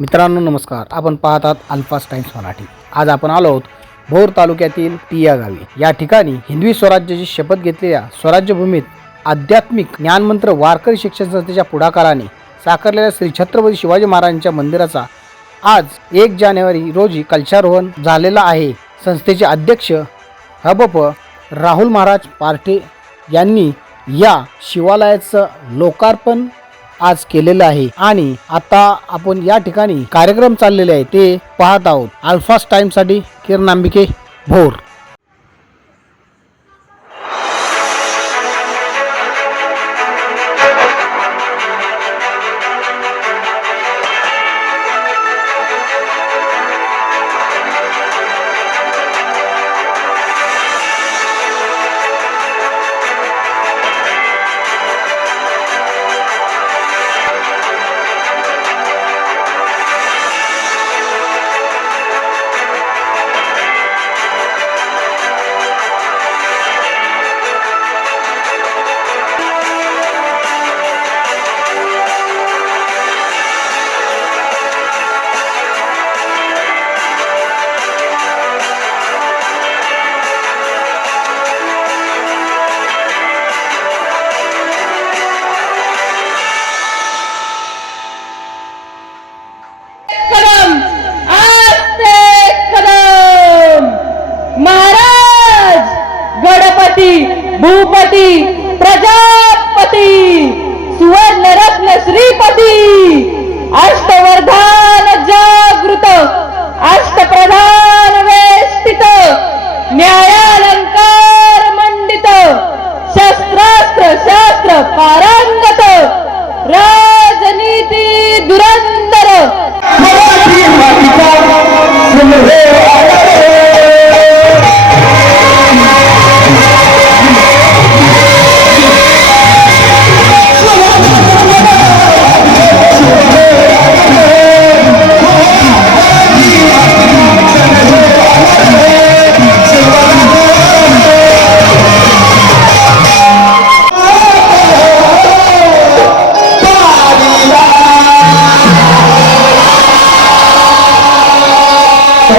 मित्रांनो नमस्कार. आपण पाहतात अल्फास टाइम्स मराठी. आज आपण आलो आहोत भोर तालुक्यातील पिया गावी. या ठिकाणी हिंदवी स्वराज्याची शपथ घेतलेल्या स्वराज्यभूमीत आध्यात्मिक ज्ञानमंत्र वारकरी शिक्षण संस्थेच्या पुढाकाराने साकारलेल्या श्री छत्रपती शिवाजी महाराजांच्या मंदिराचा आज एक जानेवारी रोजी कलशारोहण झालेला आहे. संस्थेचे अध्यक्ष हबप राहुल महाराज पार्टे यांनी या शिवालयाचं लोकार्पण आज केलेलं आहे. आणि आता आपण या ठिकाणी कार्यक्रम चाललेले आहे. ते पाहत आहोत. अल्फास टाइमसाठी किरण आंबिके भोर. गणपती भूपती प्रजापती सुवर्ण रत्न श्रीपती!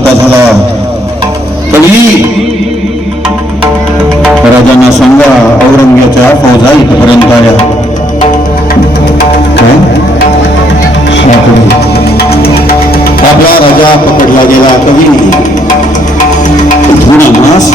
दर्शनला झाला. कधी राजांना सांगा औरंग्याच्या फौजा इथपर्यंत आल्या. काय? आपला राजा पकडला गेला कवी जुना मास